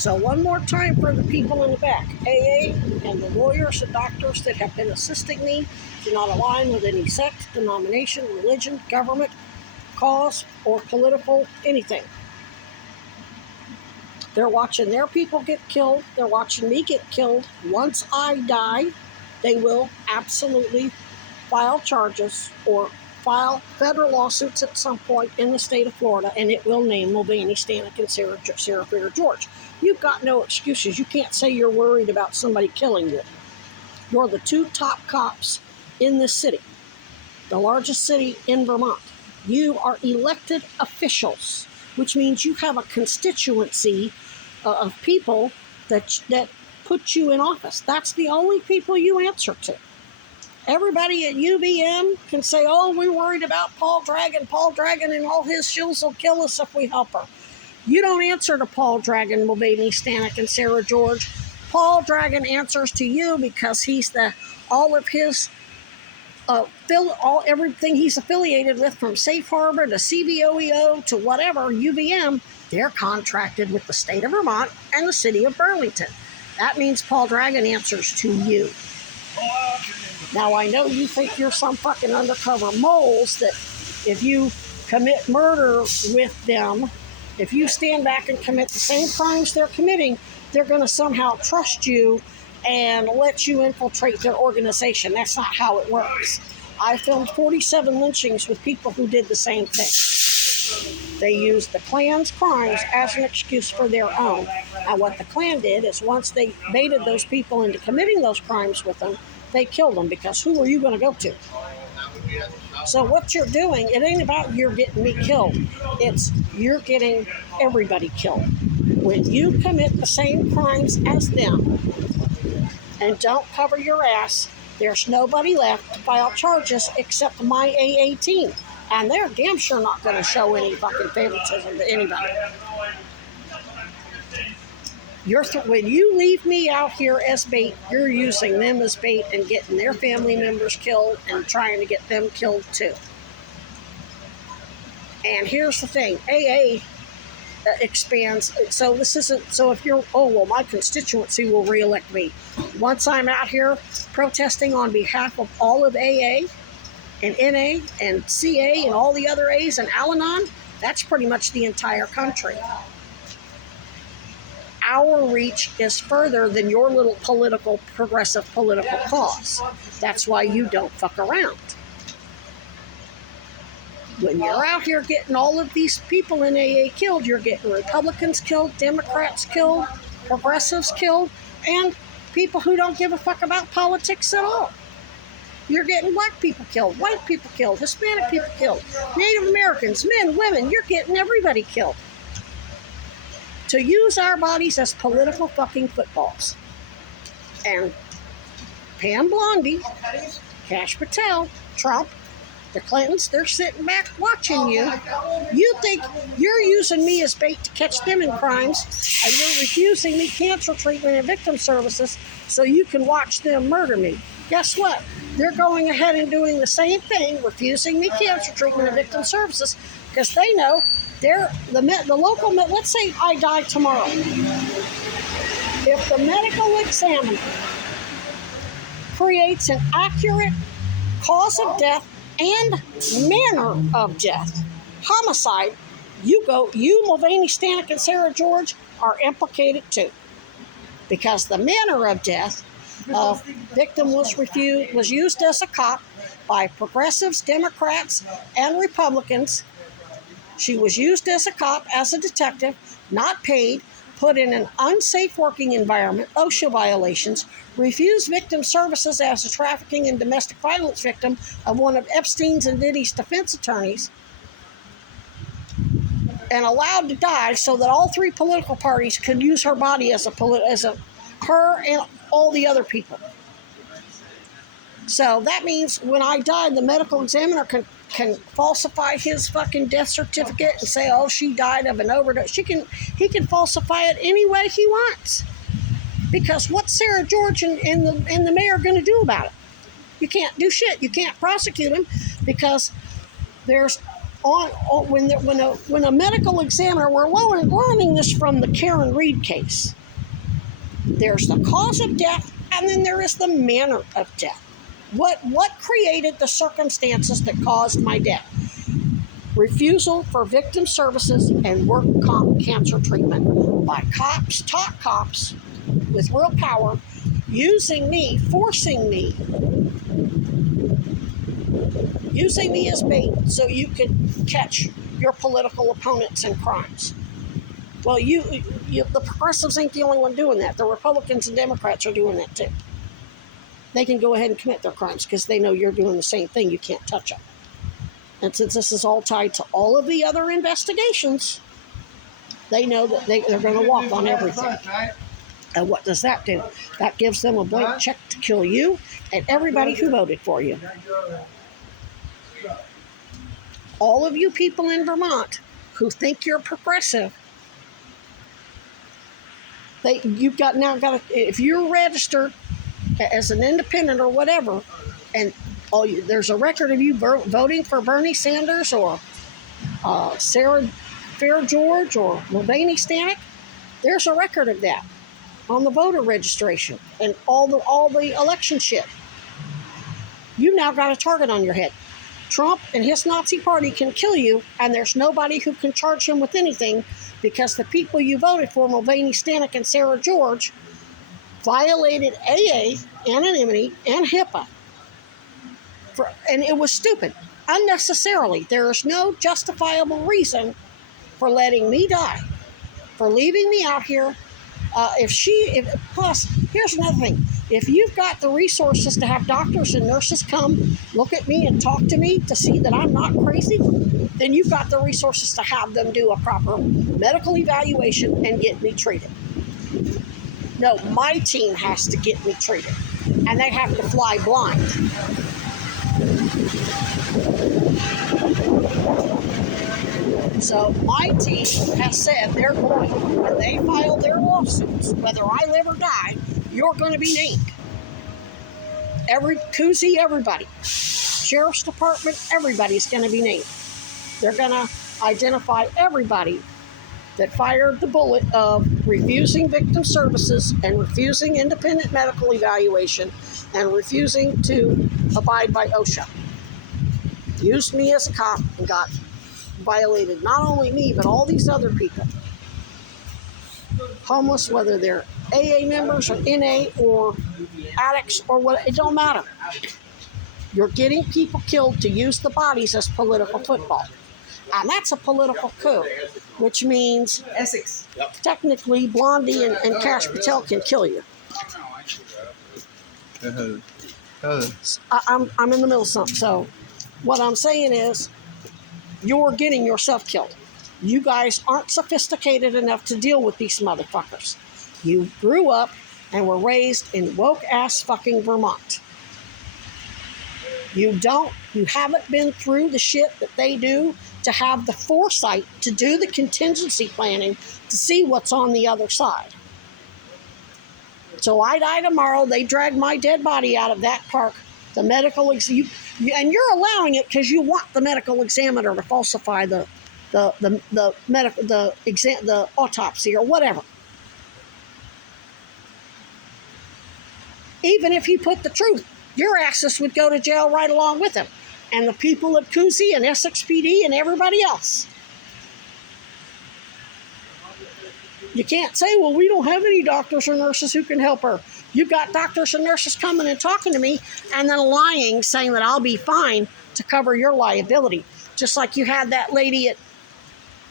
So one more time for the people in the back. AA and the lawyers and doctors that have been assisting me do not align with any sect, denomination, religion, government, cause, or political anything. They're watching their people get killed. They're watching me get killed. Once I die, they will absolutely file charges or file federal lawsuits at some point in the state of Florida, and it will name Mulvaney, Stanek, and Sarah Fair George. You've got no excuses. You can't say you're worried about somebody killing you. You're the two top cops in this city, the largest city in Vermont. You are elected officials, which means you have a constituency of people that put you in office. That's the only people you answer to. Everybody at UVM can say, oh, we're worried about Paul Dragon. Paul Dragon and all his shills will kill us if we help her. You don't answer to Paul Dragon, Mulvaney, Stanek, and Sarah George. Paul Dragon answers to you because he's all of his everything he's affiliated with, from Safe Harbor to CVOEO to whatever, UVM, they're contracted with the state of Vermont and the city of Burlington. That means Paul Dragon answers to you. Now, I know you think you're some fucking undercover moles that if you commit murder with them, if you stand back and commit the same crimes they're committing, they're going to somehow trust you and let you infiltrate their organization. That's not how it works. I filmed 47 lynchings with people who did the same thing. They used the Klan's crimes as an excuse for their own. And what the Klan did is once they baited those people into committing those crimes with them, they killed them, because who are you going to go to? So what you're doing, it ain't about you're getting me killed. It's you're getting everybody killed. When you commit the same crimes as them and don't cover your ass, there's nobody left to file charges except my AA team. And they're damn sure not going to show any fucking favoritism to anybody. When you leave me out here as bait, you're using them as bait and getting their family members killed and trying to get them killed too. And here's the thing, AA expands. So this isn't, so if you're, oh, well, my constituency will reelect me. Once I'm out here protesting on behalf of all of AA and NA and CA and all the other A's and Al-Anon, that's pretty much the entire country. Our reach is further than your little progressive political cause. That's why you don't fuck around. When you're out here getting all of these people in AA killed, you're getting Republicans killed, Democrats killed, progressives killed, and people who don't give a fuck about politics at all. You're getting black people killed, white people killed, Hispanic people killed, Native Americans, men, women. You're getting everybody killed. To use our bodies as political fucking footballs. And Pam Blondie, Kash Patel, Trump, the Clintons, they're sitting back watching you. You think you're using me as bait to catch them in crimes, and you're refusing me cancer treatment and victim services so you can watch them murder me. Guess what? They're going ahead and doing the same thing, refusing me cancer treatment and victim services, because they know the local, let's say I die tomorrow. If the medical examiner creates an accurate cause of death and manner of death, homicide, you, Mulvaney, Stanek, and Sarah George are implicated too. Because the manner of death of victim was used as a cop by progressives, Democrats, and Republicans. She was used as a cop, as a detective, not paid, put in an unsafe working environment, OSHA violations, refused victim services as a trafficking and domestic violence victim of one of Epstein's and Diddy's defense attorneys, and allowed to die so that all three political parties could use her body as her and all the other people. So that means when I die, the medical examiner can falsify his fucking death certificate and say, oh, she died of an overdose. He can falsify it any way he wants. Because what's Sarah George and the mayor going to do about it? You can't do shit. You can't prosecute him because there's when a medical examiner, we're learning this from the Karen Reed case. There's the cause of death, and then there is the manner of death. What created the circumstances that caused my death? Refusal for victim services and work comp cancer treatment by cops, top cops with real power, using me, forcing me as bait so you could catch your political opponents in crimes. Well, the progressives ain't the only one doing that. The Republicans and Democrats are doing that too. They can go ahead and commit their crimes because they know you're doing the same thing. You can't touch them. And since this is all tied to all of the other investigations, they know that they're going to walk on everything. And what does that do? That gives them a blank check to kill you and everybody who voted for you. All of you people in Vermont who think you're progressive, you've got if you're registered as an independent or whatever, and there's a record of you voting for Bernie Sanders or Sarah Fair George or Mulvaney Stanek, there's a record of that on the voter registration and all the election shit. You now got a target on your head. Trump and his Nazi party can kill you, and there's nobody who can charge him with anything because the people you voted for, Mulvaney Stanek and Sarah George, violated AA, anonymity, and HIPAA. And it was stupid, unnecessarily. There is no justifiable reason for letting me die, for leaving me out here. Plus, here's another thing. If you've got the resources to have doctors and nurses come look at me and talk to me to see that I'm not crazy, then you've got the resources to have them do a proper medical evaluation and get me treated. No, my team has to get me treated, and they have to fly blind. So my team has said they're going, when they file their lawsuits, whether I live or die, you're going to be named. Everybody. Sheriff's Department, everybody's going to be named. They're going to identify everybody that fired the bullet of refusing victim services and refusing independent medical evaluation and refusing to abide by OSHA. Used me as a cop and violated not only me, but all these other people. Homeless, whether they're AA members or NA or addicts or what, it don't matter. You're getting people killed to use the bodies as political football. And that's a political coup, which means Essex. Technically Blondie and Cash Patel can kill you. I'm in the middle of something, so what I'm saying is you're getting yourself killed. You guys aren't sophisticated enough to deal with these motherfuckers. You grew up and were raised in woke-ass fucking Vermont. You haven't been through the shit that they do to have the foresight to do the contingency planning to see what's on the other side. So I die tomorrow, they drag my dead body out of that park, the medical and you're allowing it because you want the medical examiner to falsify the autopsy or whatever. Even if he put the truth, your asses would go to jail right along with him, and the people at Cousy and Essex PD and everybody else. You can't say, well, we don't have any doctors or nurses who can help her. You've got doctors and nurses coming and talking to me and then lying, saying that I'll be fine to cover your liability. Just like you had that lady at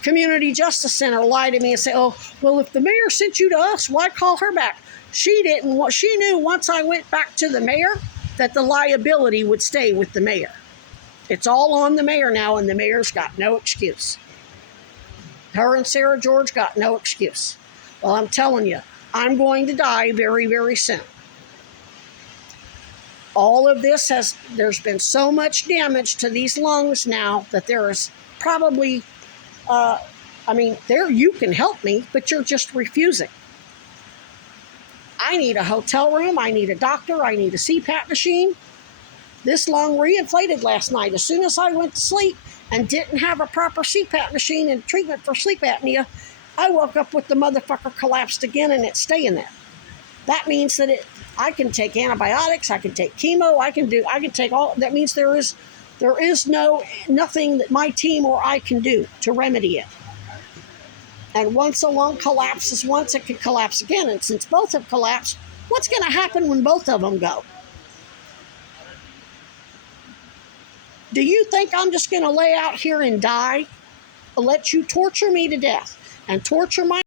Community Justice Center lie to me and say, oh, well, if the mayor sent you to us, why call her back? She didn't. She knew once I went back to the mayor that the liability would stay with the mayor. It's all on the mayor now, and the mayor's got no excuse. Her and Sarah George got no excuse. Well, I'm telling you, I'm going to die very, very soon. All of this there's been so much damage to these lungs now that there is probably, you can help me, but you're just refusing. I need a hotel room, I need a doctor, I need a CPAP machine. This lung reinflated last night. As soon as I went to sleep, and didn't have a proper CPAP machine and treatment for sleep apnea, I woke up with the motherfucker collapsed again and it's staying there. That means that I can take antibiotics, I can take chemo, I can take all. That means there is nothing that my team or I can do to remedy it. And once a lung collapses once, it can collapse again. And since both have collapsed, what's going to happen when both of them go? Do you think I'm just going to lay out here and die? Let you torture me to death and torture my